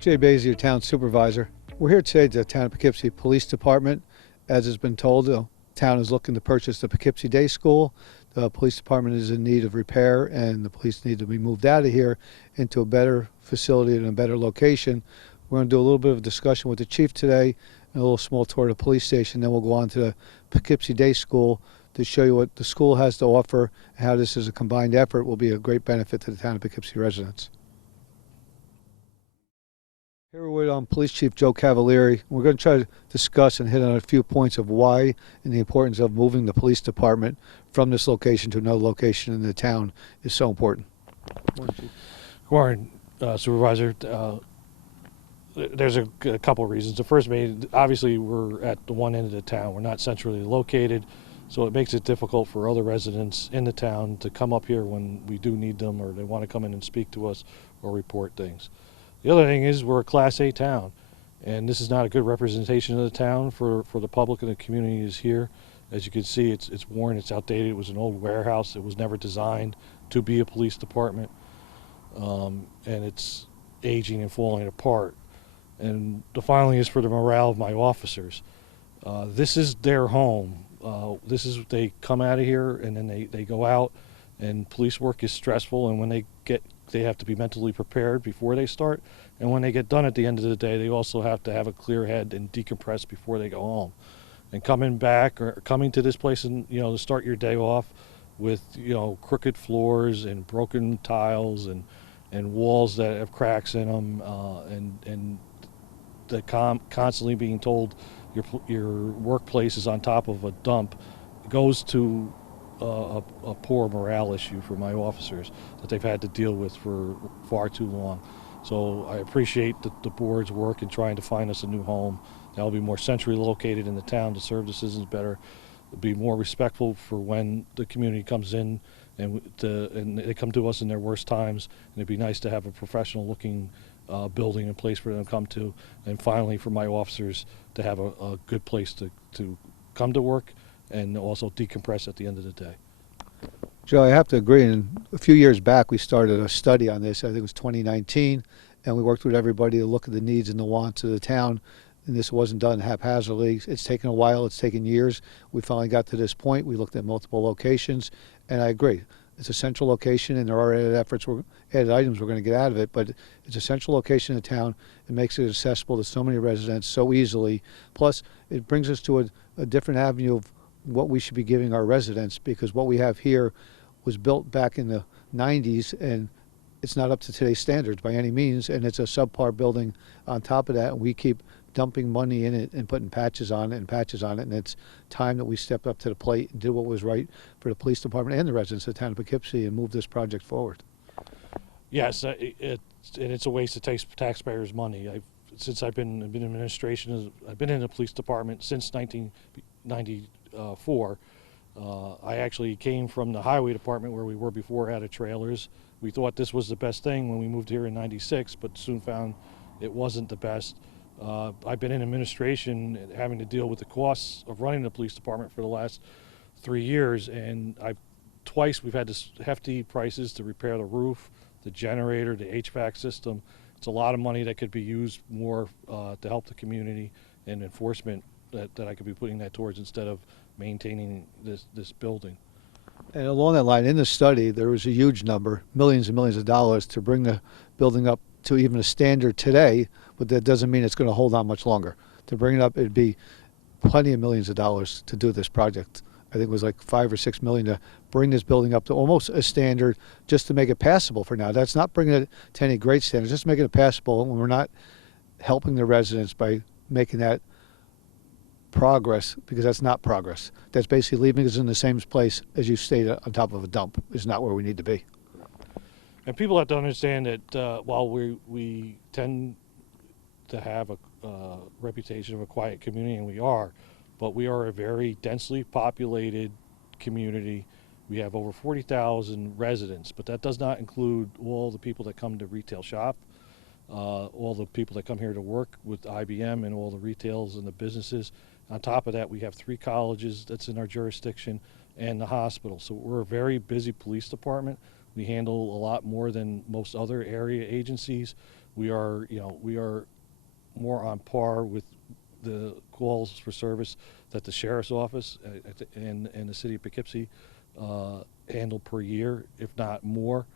Jay Basie, your town supervisor. We're here today at the Town of Poughkeepsie Police Department. As has been told, the town is looking to purchase the Poughkeepsie Day School. The police department is in need of repair, and the police need to be moved out of here into a better facility and a better location. We're going to do a little bit of a discussion with the chief today, and a little small tour of the police station. Then we'll go on to the Poughkeepsie Day School to show you what the school has to offer and how this, as a combined effort, will be a great benefit to the town of Poughkeepsie residents. Here we're with Police Chief Joe Cavalieri. We're going to try to discuss and hit on a few points of why and the importance of moving the police department from this location to another location in the town is so important. Good morning, Supervisor. There's a couple of reasons. The first main, obviously, we're at the one end of the town. We're not centrally located, so it makes it difficult for other residents in the town to come up here when we do need them, or they want to come in and speak to us or report things. The other thing is we're a Class A town, and this is not a good representation of the town for the public and the community is here. As you can see, it's worn, it's outdated. It was an old warehouse. It was never designed to be a police department, and it's aging and falling apart. And the final thing is for the morale of my officers. This is their home. They come out of here and then they go out, and police work is stressful, and when they have to be mentally prepared before they start, and when they get done at the end of the day, they also have to have a clear head and decompress before they go home. And coming back or coming to this place and to start your day off with crooked floors and broken tiles and walls that have cracks in them, and constantly being told your workplace is on top of a dump goes to a poor morale issue for my officers that they've had to deal with for far too long. So I appreciate the board's work in trying to find us a new home that will be more centrally located in the town to serve the citizens better, be more respectful for when the community comes in and they come to us in their worst times, and it'd be nice to have a professional looking building and place for them to come to, and finally for my officers to have a good place to come to work and also decompress at the end of the day. Joe, I have to agree. And a few years back, we started a study on this. I think it was 2019, and we worked with everybody to look at the needs and the wants of the town. And this wasn't done haphazardly. It's taken a while. It's taken years. We finally got to this point. We looked at multiple locations, and I agree. It's a central location, and there are added items we're going to get out of it, but it's a central location in town. It makes it accessible to so many residents so easily. Plus, it brings us to a different avenue of what we should be giving our residents, because what we have here was built back in the 90s, and it's not up to today's standards by any means, and it's a subpar building on top of that, and we keep dumping money in it and putting patches on it, and it's time that we stepped up to the plate and did what was right for the police department and the residents of the town of Poughkeepsie and move this project forward. Yes, it's a waste of taxpayers' money. Since I've been in administration, I've been in the police department since 1994. I actually came from the highway department where we were before, out of trailers. We thought this was the best thing when we moved here in '96, but soon found it wasn't the best. I've been in administration having to deal with the costs of running the police department for the last 3 years, and twice we've had this hefty prices to repair the roof, the generator, the HVAC system. It's a lot of money that could be used more to help the community and enforcement that I could be putting that towards instead of maintaining this building. And along that line, in the study, there was a huge number, millions and millions of dollars, to bring the building up to even a standard today, but that doesn't mean it's going to hold on much longer. To bring it up, it'd be plenty of millions of dollars to do this project. I think it was like $5 or $6 million to bring this building up to almost a standard, just to make it passable for now. That's not bringing it to any great standards, just making it passable when we're not helping the residents by making that progress, because that's not progress. That's basically leaving us in the same place as you stayed on top of a dump. Is not where we need to be. And people have to understand that while we tend to have a reputation of a quiet community, and we are, but we are a very densely populated community. We have over 40,000 residents, but that does not include all the people that come to retail shop, all the people that come here to work with IBM and all the retails and the businesses. On top of that, we have 3 colleges that's in our jurisdiction and the hospital. So we're a very busy police department. We handle a lot more than most other area agencies. we are, we are more on par with the calls for service that the sheriff's office and the city of Poughkeepsie handle per year, if not more.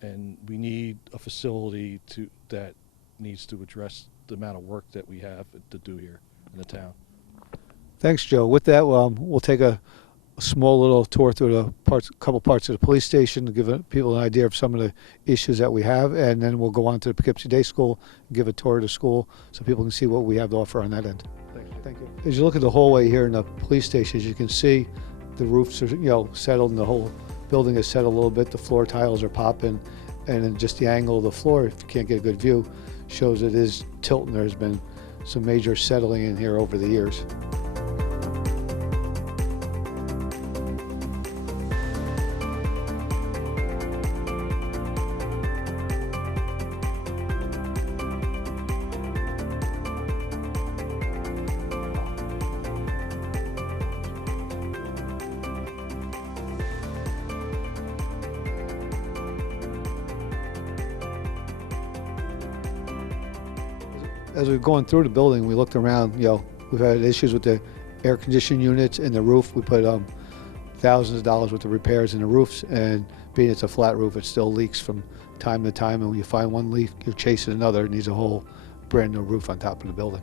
And we need a facility that needs to address the amount of work that we have to do here in the town. Thanks, Joe. With that, we'll take a small little tour through the couple parts of the police station to give people an idea of some of the issues that we have, and then we'll go on to the Poughkeepsie Day School and give a tour of the school so people can see what we have to offer on that end. Thank you. As you look at the hallway here in the police station, as you can see, the roofs are settled, and the whole building is settled a little bit. The floor tiles are popping, and then just the angle of the floor, if you can't get a good view, shows it is tilting. There's been some major settling in here over the years. As we've gone through the building, we looked around, we've had issues with the air conditioning units and the roof. We put thousands of dollars worth of repairs in the roofs, and being it's a flat roof, it still leaks from time to time, and when you find one leak, you're chasing another. It needs a whole brand new roof on top of the building.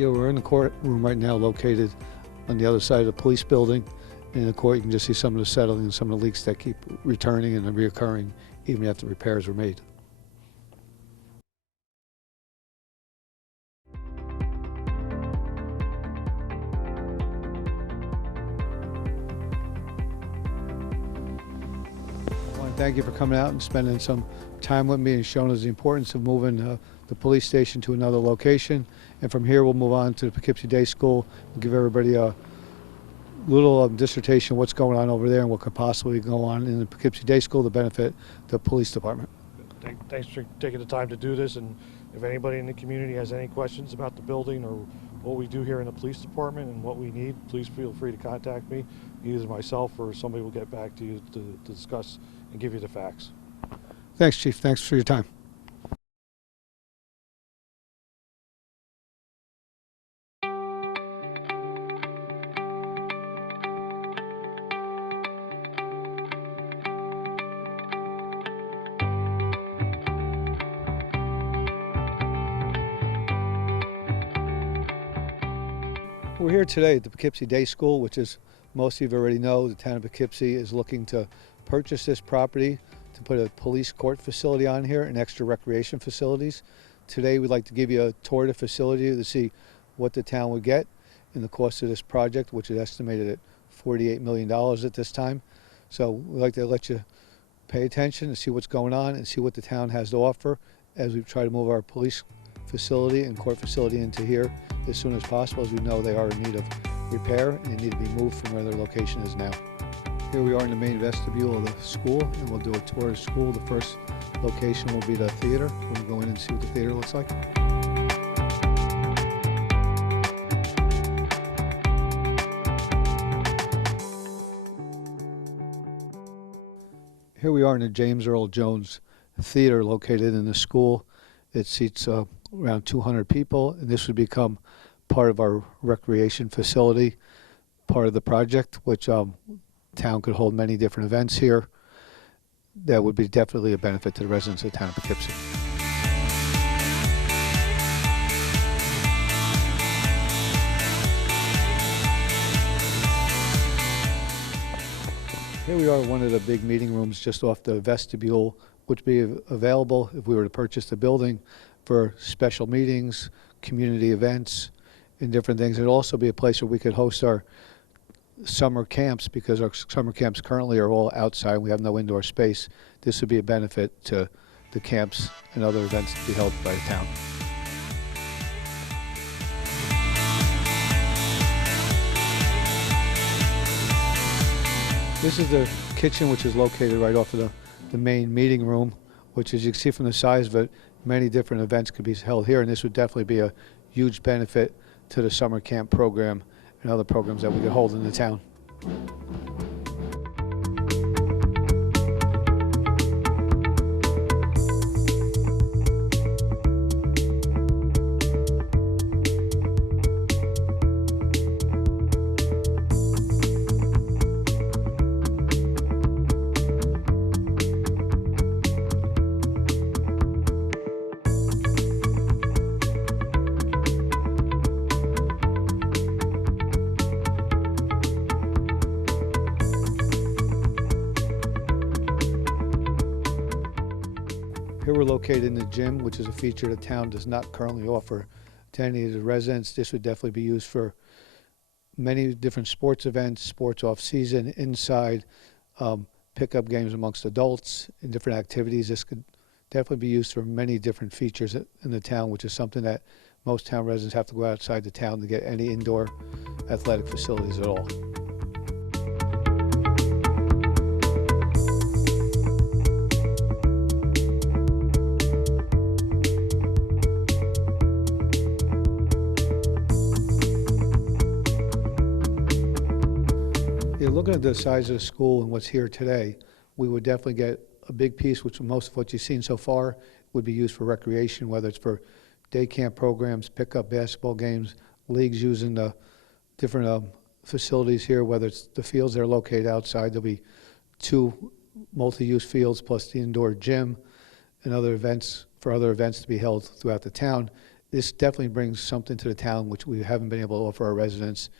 We're in the courtroom right now, located on the other side of the police building. In the court, you can just see some of the settling and some of the leaks that keep returning and reoccurring even after repairs were made. I want to thank you for coming out and spending some time with me and showing us the importance of moving the police station to another location. And from here, we'll move on to the Poughkeepsie Day School and give everybody a little dissertation of what's going on over there and what could possibly go on in the Poughkeepsie Day School to benefit the police department. Thanks for taking the time to do this. And if anybody in the community has any questions about the building or what we do here in the police department and what we need, please feel free to contact me. Either myself or somebody will get back to you to discuss and give you the facts. Thanks, Chief. Thanks for your time. We're here today at the Poughkeepsie Day School, which, as most of you already know, the town of Poughkeepsie is looking to purchase this property to put a police court facility on here and extra recreation facilities. Today we'd like to give you a tour of the facility to see what the town would get in the cost of this project, which is estimated at $48 million at this time. So we'd like to let you pay attention and see what's going on and see what the town has to offer as we try to move our police facility and court facility into here as soon as possible, as we know they are in need of repair and they need to be moved from where their location is now. Here we are in the main vestibule of the school, and we'll do a tour of the school. The first location will be the theater. We'll go in and see what the theater looks like. Here we are in the James Earl Jones Theater located in the school. It seats around 200 people, and this would become part of our recreation facility, part of the project, which town could hold many different events here. That would be definitely a benefit to the residents of the town of Poughkeepsie. Here we are in one of the big meeting rooms just off the vestibule, which would be available if we were to purchase the building for special meetings, community events, and different things. It'll also be a place where we could host our summer camps, because our summer camps currently are all outside. We have no indoor space. This would be a benefit to the camps and other events to be held by the town. This is the kitchen, which is located right off of the main meeting room, which, as you can see from the size of it, many different events could be held here, and this would definitely be a huge benefit to the summer camp program and other programs that we could hold in the town. Here we're located in the gym, which is a feature the town does not currently offer to any of the residents. This would definitely be used for many different sports events, sports off-season, inside, pickup games amongst adults, and different activities. This could definitely be used for many different features in the town, which is something that most town residents have to go outside the town to get any indoor athletic facilities at all. Yeah, looking at the size of the school and what's here today, we would definitely get a big piece, which most of what you've seen so far would be used for recreation, whether it's for day camp programs, pickup basketball games, leagues using the different facilities here, whether it's the fields that are located outside. There'll be 2 multi-use fields plus the indoor gym and other events to be held throughout the town. This definitely brings something to the town which we haven't been able to offer our residents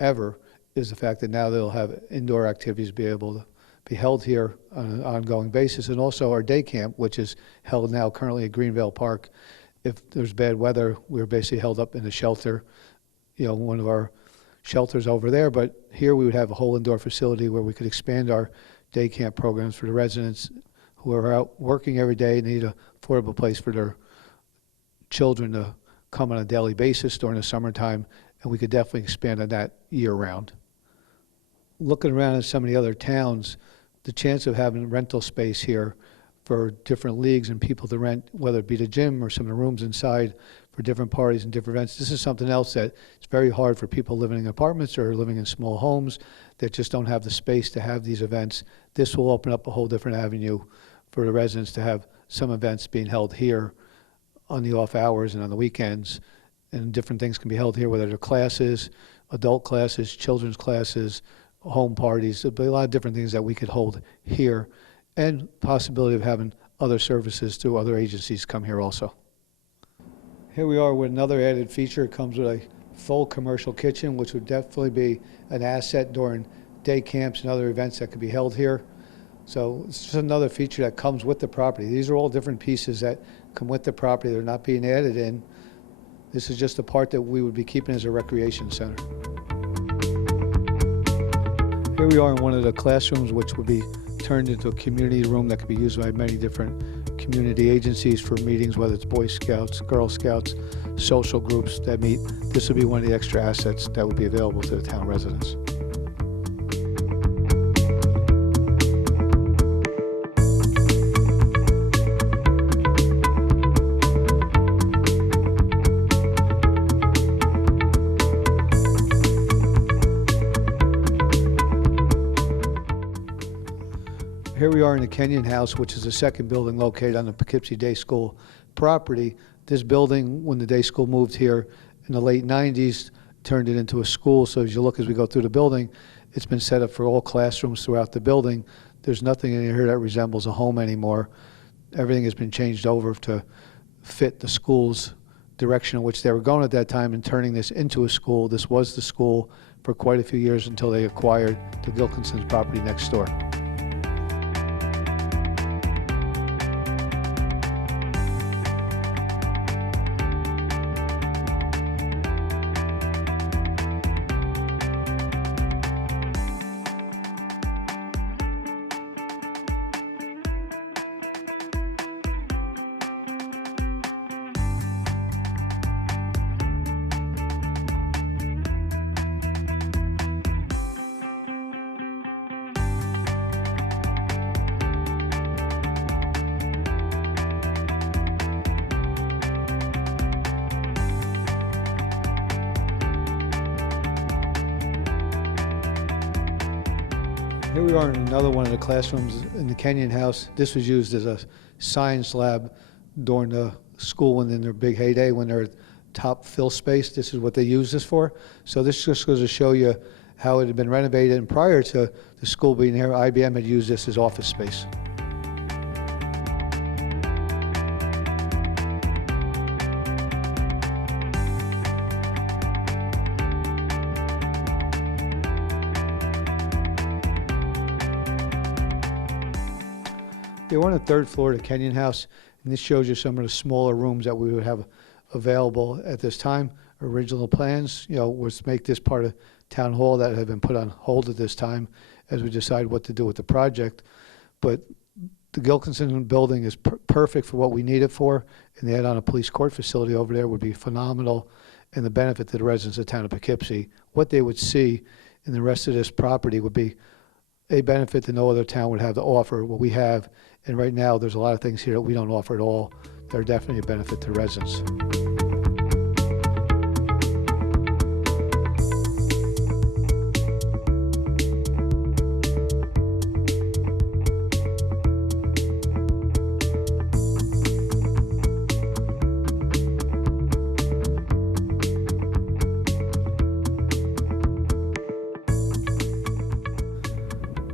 ever, is the fact that now they'll have indoor activities be able to be held here on an ongoing basis. And also our day camp, which is held now currently at Greenvale Park. If there's bad weather, we're basically held up in the shelter, one of our shelters over there. But here we would have a whole indoor facility where we could expand our day camp programs for the residents who are out working every day and need an affordable place for their children to come on a daily basis during the summertime. And we could definitely expand on that year-round. Looking around at some of the other towns, the chance of having rental space here for different leagues and people to rent, whether it be the gym or some of the rooms inside for different parties and different events, this is something else that it's very hard for people living in apartments or living in small homes that just don't have the space to have these events. This will open up a whole different avenue for the residents to have some events being held here on the off hours and on the weekends, and different things can be held here, whether they're classes, adult classes, children's classes, home parties. There'll be a lot of different things that we could hold here, and possibility of having other services through other agencies come here also. Here we are with another added feature. It comes with a full commercial kitchen, which would definitely be an asset during day camps and other events that could be held here. So it's just another feature that comes with the property. These are all different pieces that come with the property. They're not being added in. This is just a part that we would be keeping as a recreation center. Here we are in one of the classrooms, which would be turned into a community room that could be used by many different community agencies for meetings, whether it's Boy Scouts, Girl Scouts, social groups that meet. This would be one of the extra assets that would be available to the town residents. Here we are in the Kenyon House, which is the second building located on the Poughkeepsie Day School property. This building, when the day school moved here in the late 90s, turned it into a school. So as you look as we go through the building, it's been set up for all classrooms throughout the building. There's nothing in here that resembles a home anymore. Everything has been changed over to fit the school's direction in which they were going at that time, and turning this into a school. This was the school for quite a few years until they acquired the Gilkinson's property next door. Here we are in another one of the classrooms in the Kenyon House. This was used as a science lab during the school when in their big heyday, when they're at top fill space. This is what they use this for. So this just goes to show you how it had been renovated, and prior to the school being here, IBM had used this as office space. Yeah, we're on the third floor of the Kenyon House, and this shows you some of the smaller rooms that we would have available at this time. Original plans, was to make this part of Town Hall that had been put on hold at this time as we decide what to do with the project. But the Gilkinson building is perfect for what we need it for, and the add-on a police court facility over there would be phenomenal, and the benefit to the residents of the town of Poughkeepsie. What they would see in the rest of this property would be a benefit that no other town would have to offer what we have. And right now, there's a lot of things here that we don't offer at all. They're definitely a benefit to residents.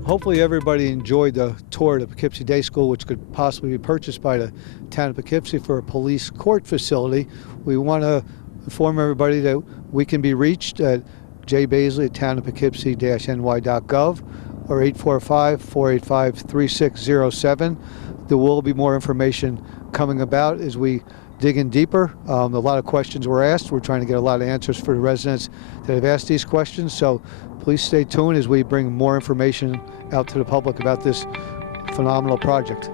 Hopefully everybody enjoyed the tour of the Poughkeepsie Day School, which could possibly be purchased by the town of Poughkeepsie for a police court facility. We want to inform everybody that we can be reached at jbaisley@townofpoughkeepsie-ny.gov or 845-485-3607. There will be more information coming about as we dig in deeper. A lot of questions were asked. We're trying to get a lot of answers for the residents that have asked these questions. So please stay tuned as we bring more information out to the public about this phenomenal project.